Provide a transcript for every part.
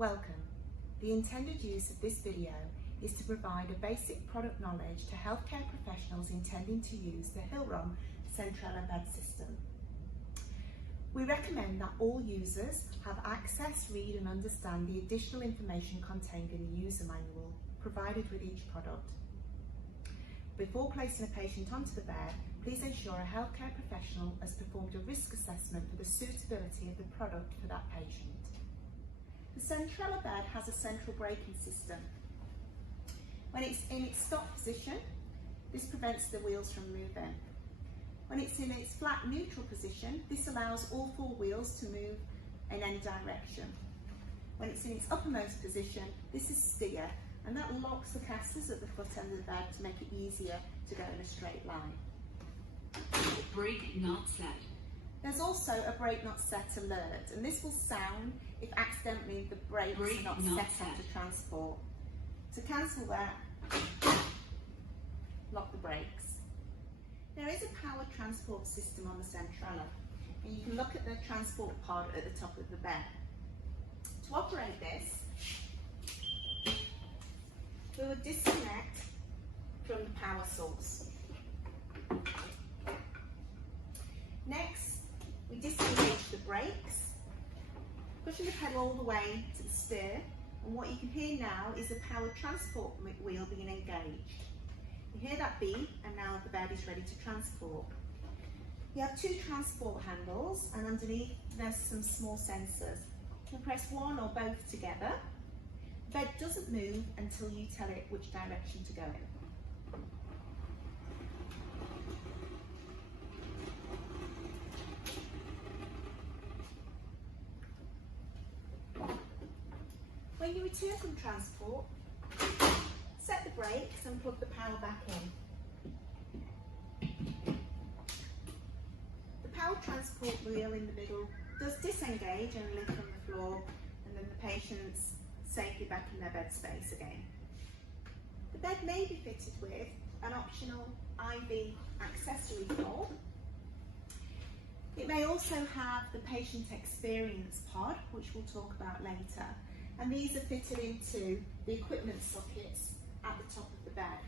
Welcome. The intended use of this video is to provide a basic product knowledge to healthcare professionals intending to use the Hill-Rom centrella bed system. We recommend that all users have access, read and understand the additional information contained in the user manual provided with each product. Before placing a patient onto the bed, please ensure a healthcare professional has performed a risk assessment for the suitability of the product for that patient. The centrella bed has a central braking system. When it's in its stop position, this prevents the wheels from moving. When it's in its flat neutral position, this allows all four wheels to move in any direction. When it's in its uppermost position, this is steer, and that locks the casters at the foot end of the bed to make it easier to go in a straight line. Brake not set. There's also a brake not set alert, and this will sound if accidentally the brakes are not set after transport. To cancel that, lock the brakes. There is a powered transport system on the centrella, and you can look at the transport pod at the top of the bed. To operate this, we will disconnect from the power source. Next, we disengage the brakes, pushing the pedal all the way to the steer, and what you can hear now is the powered transport wheel being engaged. You hear that beep, and now the bed is ready to transport. You have two transport handles, and underneath there's some small sensors. You can press one or both together. The bed doesn't move until you tell it which direction to go in. When you return from transport, set the brakes and plug the power back in. The power transport wheel in the middle does disengage and lift from the floor, and then the patient's safely back in their bed space again. The bed may be fitted with an optional IV accessory pole. It may also have the patient experience pod, which we'll talk about later. And these are fitted into the equipment sockets at the top of the bed.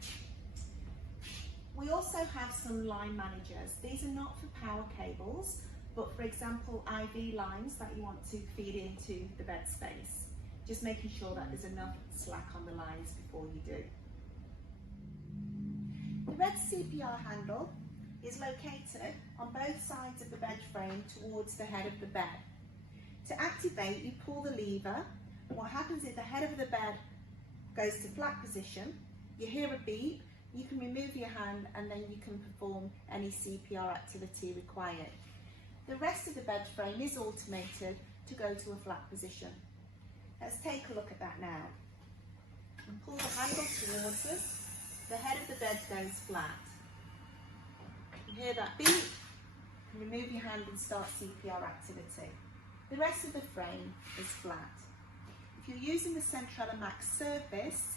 We also have some line managers. These are not for power cables, but for example, IV lines that you want to feed into the bed space. Just making sure that there's enough slack on the lines before you do. The red CPR handle is located on both sides of the bed frame towards the head of the bed. To activate, you pull the lever. What happens is the head of the bed goes to flat position, you hear a beep, you can remove your hand, and then you can perform any CPR activity required. The rest of the bed frame is automated to go to a flat position. Let's take a look at that now. And pull the handle towards us, the head of the bed goes flat. You hear that beep, you can remove your hand and start CPR activity. The rest of the frame is flat. If you're using the Centrella Max surface,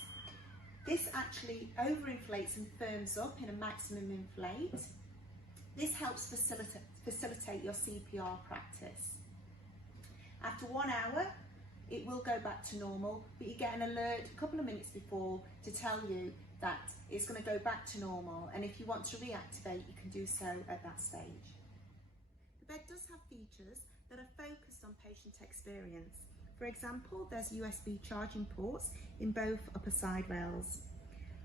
this actually overinflates and firms up in a maximum inflate. This helps facilitate your CPR practice. After 1 hour, it will go back to normal, but you get an alert a couple of minutes before to tell you that it's going to go back to normal, and if you want to reactivate, you can do so at that stage. The bed does have features that are focused on patient experience. For example, there's USB charging ports in both upper side rails.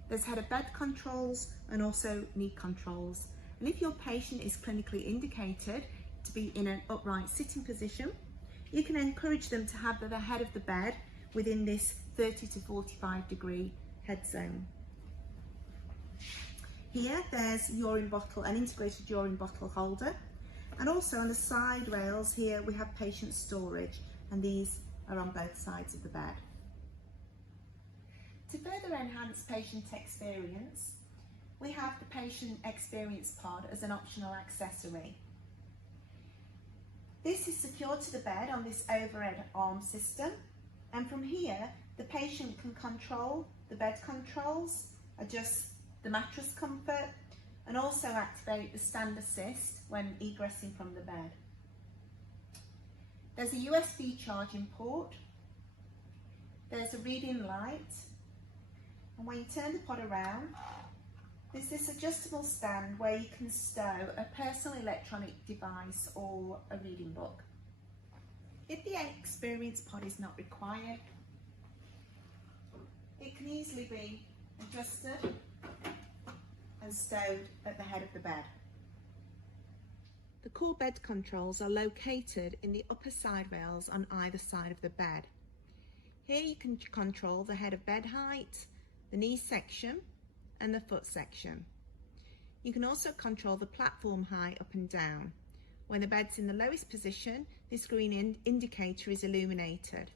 There's head of bed controls and also knee controls. And if your patient is clinically indicated to be in an upright sitting position, you can encourage them to have the head of the bed within this 30 to 45 degree head zone. Here, there's urine bottle, an integrated urine bottle holder. And also on the side rails here, we have patient storage, and these are on both sides of the bed. To further enhance patient experience, we have the patient experience pod as an optional accessory. This is secured to the bed on this overhead arm system, and from here the patient can control the bed controls, adjust the mattress comfort, and also activate the stand assist when egressing from the bed. There's a USB charging port there's a reading light, and when you turn the pod around, there's this adjustable stand where you can stow a personal electronic device or a reading book. If the experience pod is not required, it can easily be adjusted and stowed at the head of the bed. The core bed controls are located in the upper side rails on either side of the bed. Here you can control the head of bed height, the knee section and the foot section. You can also control the platform height up and down. When the bed's in the lowest position, this green indicator is illuminated.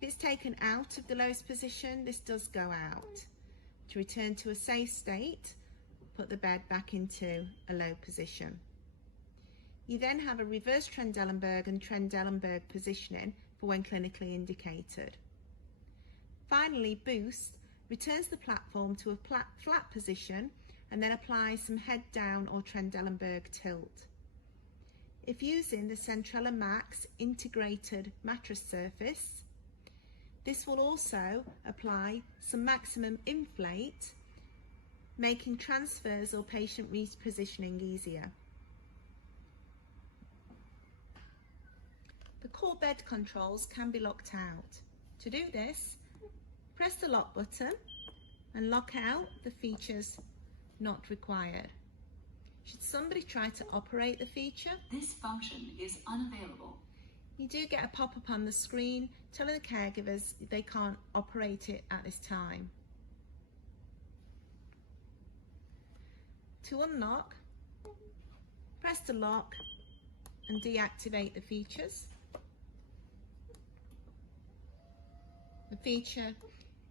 If it's taken out of the lowest position, this does go out. To return to a safe state, put the bed back into a low position. You then have a reverse Trendelenburg and Trendelenburg positioning for when clinically indicated. Finally, boost returns the platform to a flat position and then applies some head down or Trendelenburg tilt. If using the Centrella Max integrated mattress surface, this will also apply some maximum inflate, making transfers or patient repositioning easier. The core bed controls can be locked out. To do this, press the lock button and lock out the features not required. Should somebody try to operate the feature, This function is unavailable. you do get a pop-up on the screen telling the caregivers they can't operate it at this time. To unlock, press the lock and deactivate the features. The feature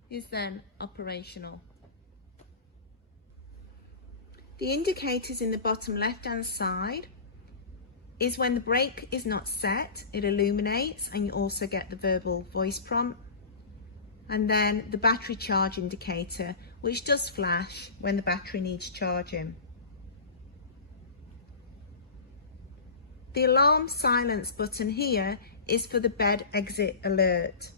is then operational. The indicators in the bottom left-hand side is when the brake is not set, it illuminates, and you also get the verbal voice prompt. And then the battery charge indicator, which does flash when the battery needs charging. The alarm silence button here is for the bed exit alert.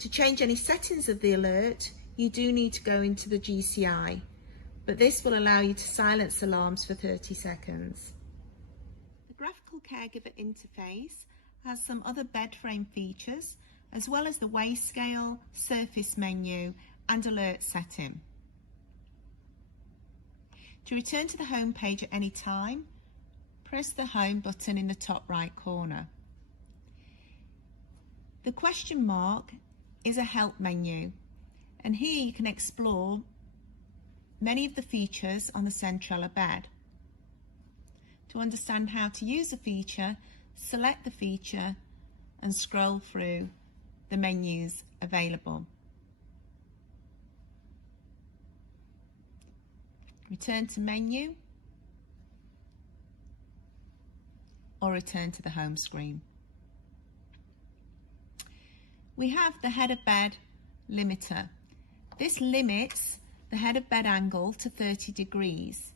To change any settings of the alert, you do need to go into the GCI, but this will allow you to silence alarms for 30 seconds. The graphical caregiver interface has some other bed frame features, as well as the weigh scale, surface menu and alert setting. To return to the home page at any time, press the home button in the top right corner. The question mark is a help menu, and here you can explore many of the features on the centrella bed. To understand how to use a feature, select the feature and scroll through the menus available. Return to menu or return to the home screen. We have the head of bed limiter. This limits the head of bed angle to 30 degrees.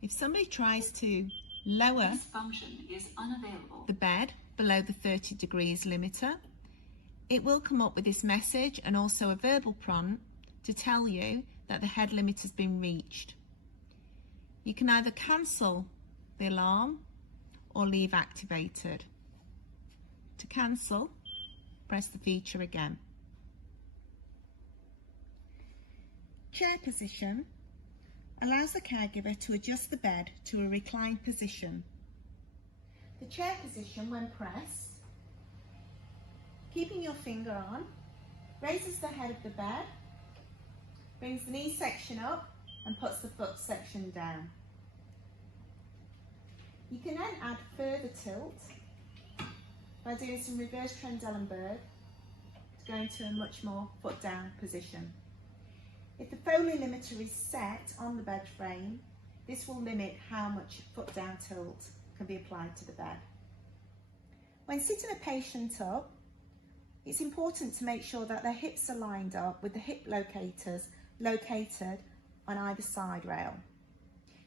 If somebody tries to lower This function is unavailable. the bed below the 30 degrees limiter, it will come up with this message and also a verbal prompt to tell you that the head limit has been reached. You can either cancel the alarm or leave activated. To cancel, press the feature again. Chair position allows the caregiver to adjust the bed to a reclined position. The chair position, when pressed, keeping your finger on, raises the head of the bed, brings the knee section up and puts the foot section down. You can then add further tilt by doing some reverse Trendelenburg to go into a much more foot down position. If the Foley limiter is set on the bed frame, this will limit how much foot down tilt can be applied to the bed. When sitting a patient up, it's important to make sure that their hips are lined up with the hip locators located on either side rail.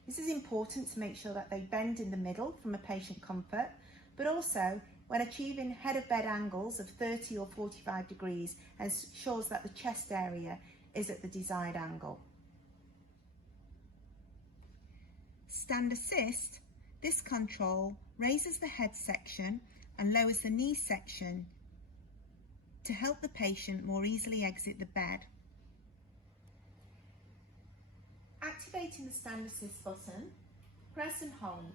This is important to make sure that they bend in the middle from a patient comfort, but also when achieving head of bed angles of 30 or 45 degrees ensures that the chest area is at the desired angle. Stand assist. This control raises the head section and lowers the knee section to help the patient more easily exit the bed. Activating the stand assist button, press and hold.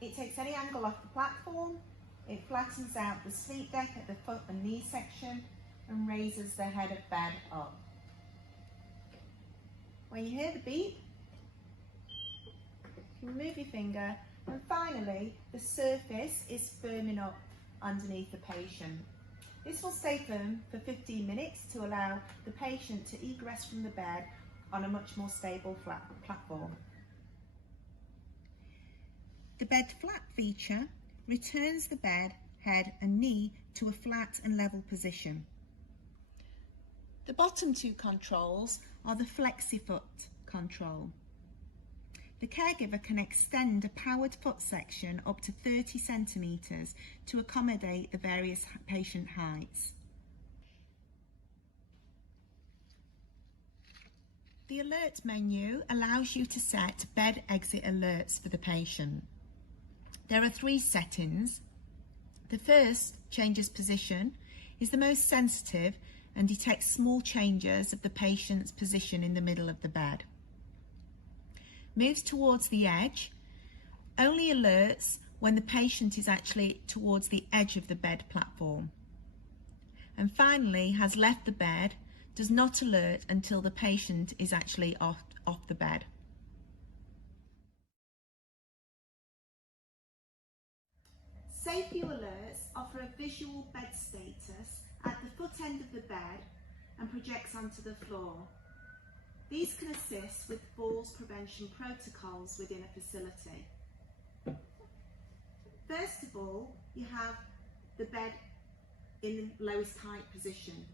It takes any angle off the platform, it flattens out the sleep deck at the foot and knee section and raises the head of bed up. When you hear the beep, you remove your finger, and finally the surface is firming up underneath the patient. This will stay firm for 15 minutes to allow the patient to egress from the bed on a much more stable flat platform. The bed flap feature returns the bed, head and knee to a flat and level position. The bottom two controls are the FlexiFoot control. The caregiver can extend a powered foot section up to 30 centimetres to accommodate the various patient heights. The alert menu allows you to set bed exit alerts for the patient. There are 3 settings. The first, changes position, is the most sensitive and detects small changes of the patient's position in the middle of the bed. Moves towards the edge, only alerts when the patient is actually towards the edge of the bed platform. And finally, has left the bed, does not alert until the patient is actually off the bed. Safe View alerts offer a visual bed status at the foot end of the bed and projects onto the floor. These can assist with falls prevention protocols within a facility. First of all, you have the bed in the lowest height position.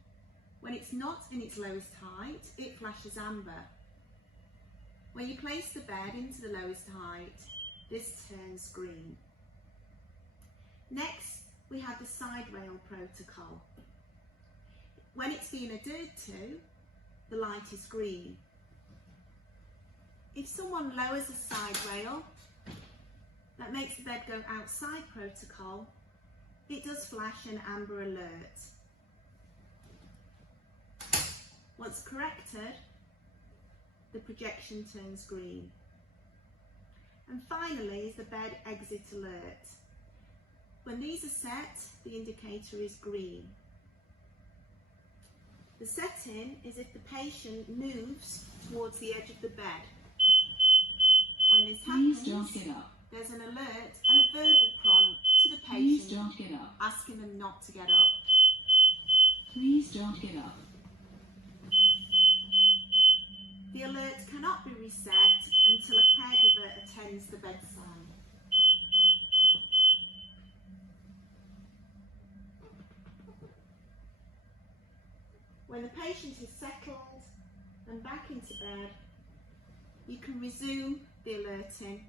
When it's not in its lowest height, it flashes amber. When you place the bed into the lowest height, this turns green. Next, we have the side rail protocol. When it's being adhered to, the light is green. If someone lowers a side rail, that makes the bed go outside protocol, it does flash an amber alert. Once corrected, the projection turns green. And finally is the bed exit alert. When these are set, the indicator is green. The setting is if the patient moves towards the edge of the bed. When this happens, Please don't get up. there's an alert and a verbal prompt to the Please patient don't get up. asking them not to get up. Please don't get up. The alert cannot be reset until a caregiver attends the bedside. When the patient is settled and back into bed, you can resume the alerting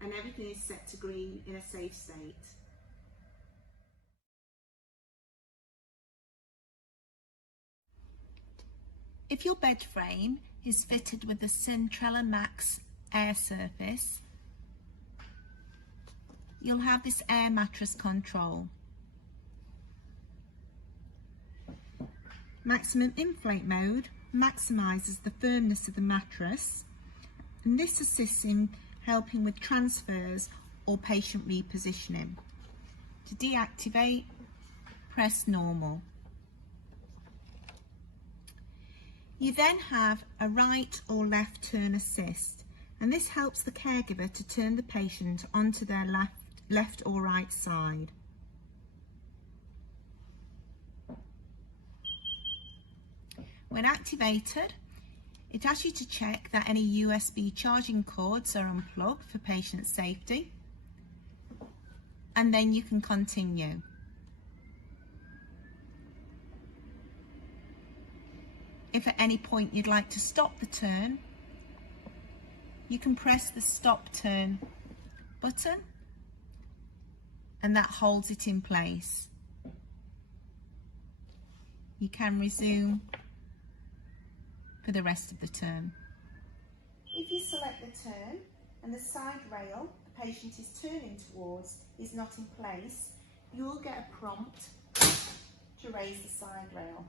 and everything is set to green in a safe state. If your bed frame is fitted with the Centrella Max air surface, you'll have this air mattress control. Maximum inflate mode maximises the firmness of the mattress, and this assists in helping with transfers or patient repositioning. To deactivate, press normal. You then have a right or left turn assist, and this helps the caregiver to turn the patient onto their left or right side. When activated, it asks you to check that any USB charging cords are unplugged for patient safety, and then you can continue. If at any point you'd like to stop the turn, you can press the stop turn button and that holds it in place. You can resume for the rest of the turn. If you select the turn and the side rail the patient is turning towards is not in place, you will get a prompt to raise the side rail.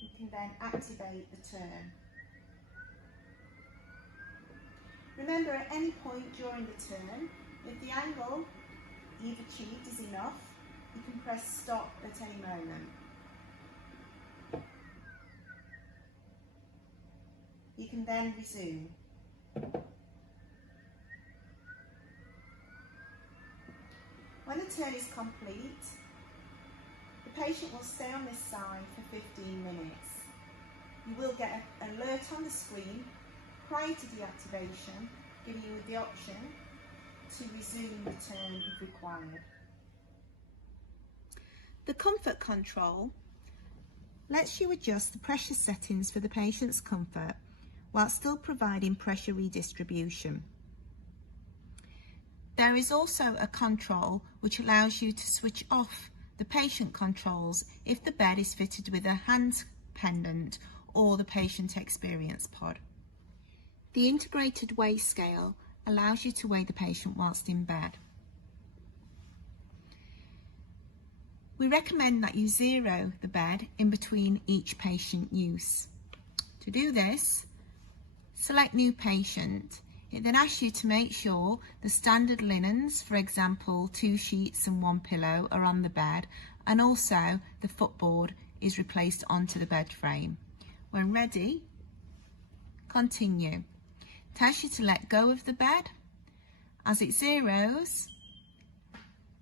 You can then activate the turn. Remember, at any point during the turn, if the angle you've achieved is enough, you can press stop at any moment. You can then resume. When the turn is complete, the patient will stay on this side for 15 minutes. You will get an alert on the screen prior to deactivation, giving you the option to resume the turn if required. The comfort control lets you adjust the pressure settings for the patient's comfort while still providing pressure redistribution. There is also a control which allows you to switch off the patient controls if the bed is fitted with a hand pendant or the patient experience pod. The integrated weigh scale allows you to weigh the patient whilst in bed. We recommend that you zero the bed in between each patient use. To do this, select new patient. It then asks you to make sure the standard linens, for example 2 sheets and 1 pillow, are on the bed, and also the footboard is replaced onto the bed frame. When ready, continue. It asks you to let go of the bed as it zeros,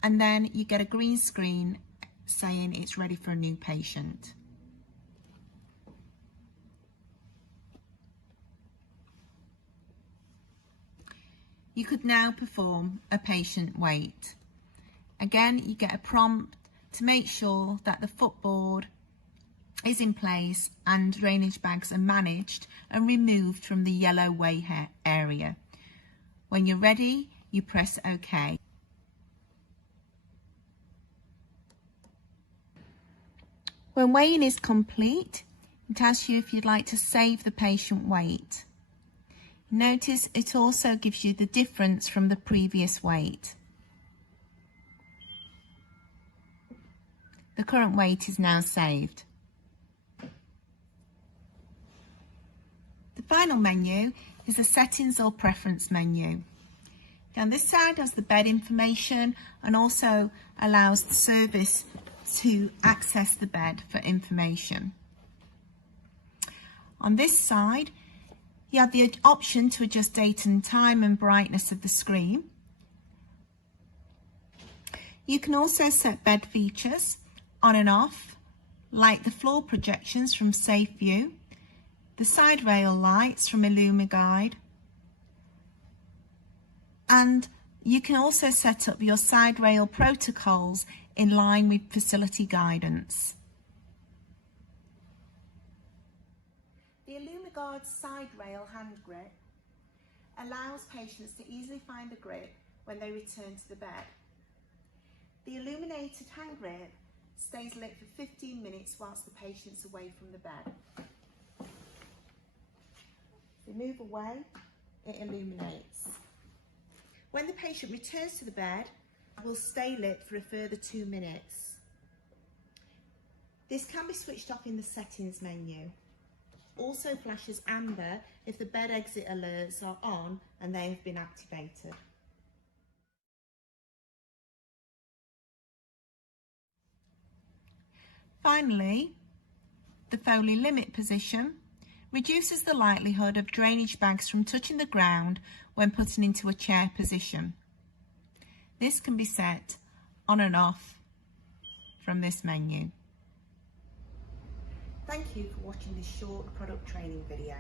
and then you get a green screen saying it's ready for a new patient. You could now perform a patient weight. Again, you get a prompt to make sure that the footboard is in place and drainage bags are managed and removed from the yellow weigh area. When you're ready, you press OK. When weighing is complete, it asks you if you'd like to save the patient weight. Notice it also gives you the difference from the previous weight. The current weight is now saved. The final menu is the settings or preference menu. Down this side has the bed information and also allows the service to access the bed for information. On this side, you have the option to adjust date and time and brightness of the screen. You can also set bed features on and off, like the floor projections from Safe View, the side rail lights from IllumiGuide, and you can also set up your side rail protocols in line with facility guidance. The IllumiGuide side rail hand grip allows patients to easily find the grip when they return to the bed. The illuminated hand grip stays lit for 15 minutes whilst the patient's away from the bed. If they move away, it illuminates. When the patient returns to the bed, it will stay lit for a further 2 minutes. This can be switched off in the settings menu. Also flashes amber if the bed exit alerts are on and they have been activated. Finally, the Foley limit position reduces the likelihood of drainage bags from touching the ground when putting into a chair position. This can be set on and off from this menu. Thank you for watching this short product training video.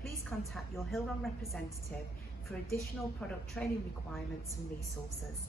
Please contact your Hill-Ron representative for additional product training requirements and resources.